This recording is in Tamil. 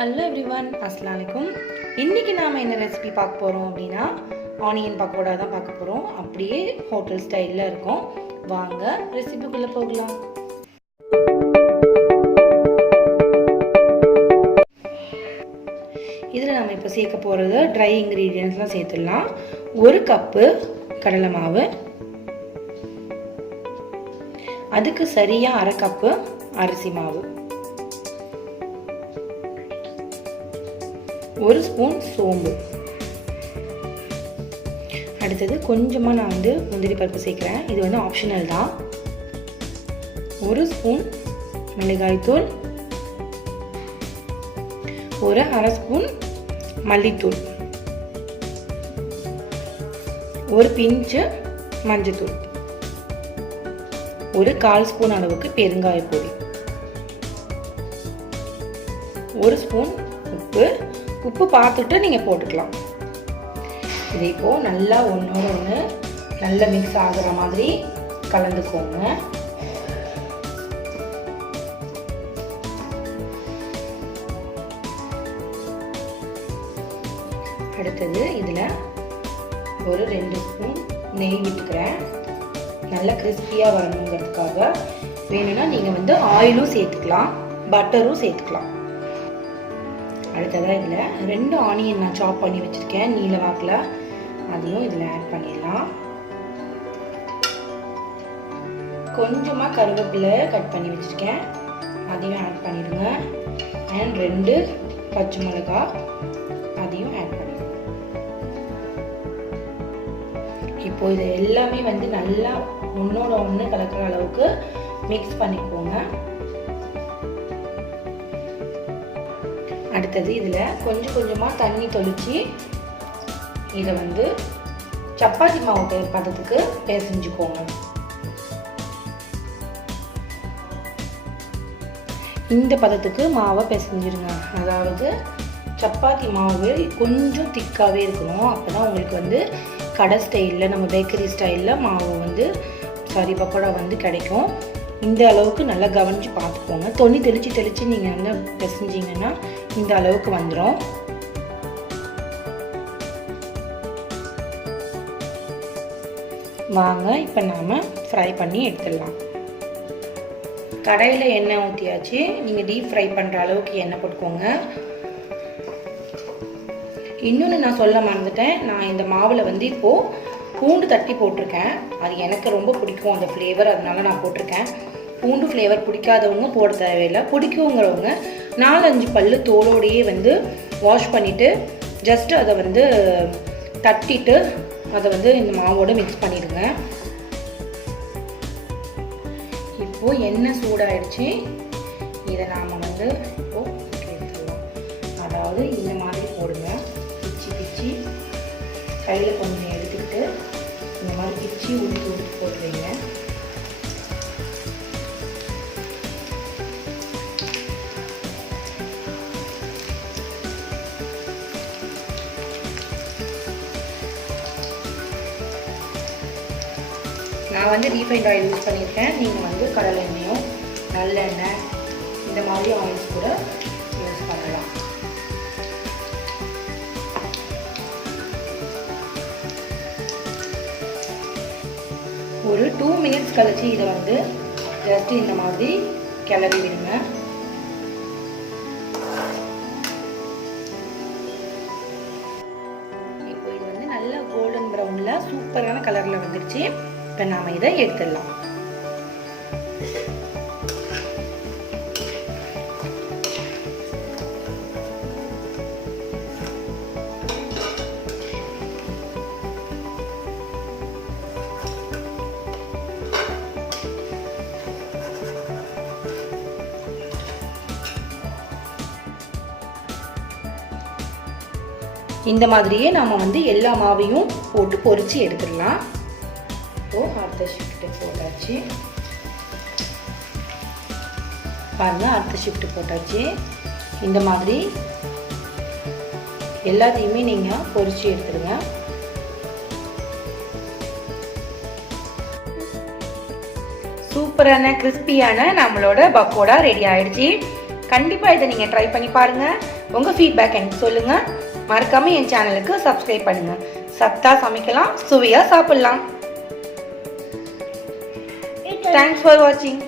ஹலோ எவ்ரிவன், அஸ்ஸலாமு அலைக்கும். இன்றைக்கி நாம் என்ன ரெசிபி பார்க்க போகிறோம் அப்படின்னா ஆனியன் பக்கோடா தான் பார்க்க போகிறோம். அப்படியே ஹோட்டல் ஸ்டைலில் இருக்கும். வாங்க ரெசிபிக்குள்ளே போகலாம். இதில் நம்ம இப்போ சேர்க்க போகிறது ட்ரை இன்க்ரீடியன்ட்ஸ்லாம் சேர்த்துடலாம். 1 கப்பு கடலை மாவு, அதுக்கு சரியாக 1/2 கப்பு அரிசி மாவு, 1 ஸ்பூன் சோம்பு, அடுத்தது கொஞ்சமாக நான் முந்திரி பருப்பு சேர்க்குறேன். இது ஆப்ஷனல் தான். 1 ஸ்பூன் மிளகாய்த்தூள், 1/2 ஸ்பூன் மல்லித்தூள், 1 பிஞ்சு மஞ்சத்தூள், 1/4 ஸ்பூன் அளவுக்கு பெருங்காய பொடி, 1 ஸ்பூன் உப்பு பார்த்துட்டு நீங்கள் போட்டுக்கலாம். இதை இப்போது நல்லா ஒன்றோட ஒன்று நல்லா மிக்ஸ் ஆகிற மாதிரி கலந்துக்கோங்க. அடுத்தது இதில் ஒரு 2 ஸ்பூன் நெய் விட்டுக்கிறேன். நல்லா கிறிஸ்பியாக வரணுங்கிறதுக்காக. வேணும்னா நீங்கள் ஆயிலும் சேர்த்துக்கலாம், பட்டரும் சேர்த்துக்கலாம். அடுத்ததாக இதில் 2 ஆனியன் நான் சாப் பண்ணி வச்சுருக்கேன் நீல வாக்கில், அதையும் இதில் ஆட் பண்ணிடலாம். கொஞ்சமாக கருவேப்பிலை கட் பண்ணி வச்சுருக்கேன், அதையும் ஆட் பண்ணிடுங்க. அண்ட் 2 பச்சை மிளகா, அதையும் ஆட் பண்ணிடுங்க. இப்போ இது எல்லாமே நல்லா ஒன்றோட ஒன்று கலக்கிற அளவுக்கு மிக்ஸ் பண்ணிக்கோங்க. அடுத்தது இதில் கொஞ்சம் கொஞ்சமாக தண்ணி தொளிச்சு இதை சப்பாத்தி மாவு பதத்துக்கு பிசைஞ்சுக்கோங்க. இந்த பதத்துக்கு மாவை பிசைஞ்சிருங்க. அதாவது சப்பாத்தி மாவு கொஞ்சம் திக்காகவே இருக்கணும். அப்போ தான் உங்களுக்கு கடை ஸ்டைலில், நம்ம பேக்கரி ஸ்டைலில் மாவு பக்கோடா கிடைக்கும். இந்த அளவுக்கு நல்லா கவனித்து பார்த்துக்கோங்க. தொண்ணி தெளித்து நீங்கள் பிசைஞ்சிங்கன்னா இந்த அளவுக்கு வந்துடும். வாங்க இப்போ நாம் ஃப்ரை பண்ணி எடுத்துடலாம். கடாயில் எண்ணெய் ஊற்றியாச்சு. நீங்கள் டீப் ஃப்ரை பண்ணுற அளவுக்கு எண்ணெய் போட்டுக்கோங்க. இன்னொன்று நான் சொல்ல மறந்துட்டேன். நான் இந்த மாவில் இப்போது பூண்டு தட்டி போட்டிருக்கேன். அது எனக்கு ரொம்ப பிடிக்கும் அந்த ஃப்ளேவர், அதனால நான் போட்டிருக்கேன். பூண்டு ஃப்ளேவர் பிடிக்காதவங்க போட தேவையில்லை. பிடிக்குங்கிறவங்க 4-5 பல்லு தோலோடையே வாஷ் பண்ணிவிட்டு ஜஸ்ட் அதை தட்டிட்டு அதை இந்த மாவோடு மிக்ஸ் பண்ணிடுங்க. இப்போது எண்ணெய் சூடாயிடுச்சு. இதை நாம் இப்போது எடுத்துக்கலாம். அதாவது இந்த மாதிரி போடுங்க. பிச்சு கையில் கொஞ்சம் எடுத்துக்கிட்டு இந்த மாதிரி பிச்சு உளுத்து போட்டுருவீங்க. நான் ரீஃபைண்ட் ஆயில் யூஸ் பண்ணியிருக்கேன். நீங்கள் கடலை எண்ணெயோ நல்லெண்ணெய் இந்த மாதிரி ஆயில்ஸ் கூட யூஸ் பண்ணலாம். ஒரு 2 மினிட்ஸ் கழிச்சு இதை ஜஸ்ட் இந்த மாதிரி கிளறி விடுங்க. இப்போ இது நல்ல கோல்டன் ப்ரௌனில் சூப்பரான கலரில் வந்துடுச்சு. இப்போ நாம் இதை எடுத்துடலாம். இந்த மாதிரியே நாம் எல்லா மாவையும் போட்டு பொரிச்சு எடுத்துடலாம். அடுத்த ஷிஃப்ட் போட்டாச்சு. பாருங்க, அடுத்த ஷிஃப்ட் போட்டாச்சு. இந்த மாதிரி எல்லாத்தையுமே நீங்கள் பொரிச்சு எடுத்துடுங்க. சூப்பரான கிறிஸ்பியான நம்மளோட பக்கோடா ரெடி ஆயிடுச்சு. கண்டிப்பாக இதை நீங்கள் ட்ரை பண்ணி பாருங்கள். உங்கள் ஃபீட்பேக் எனக்கு சொல்லுங்கள். மறக்காமல் என் சேனலுக்கு சப்ஸ்கிரைப் பண்ணுங்கள். சத்தா சமைக்கலாம், சுவையாக சாப்பிட்லாம். தேங்க்ஸ் ஃபார் வாட்சிங்.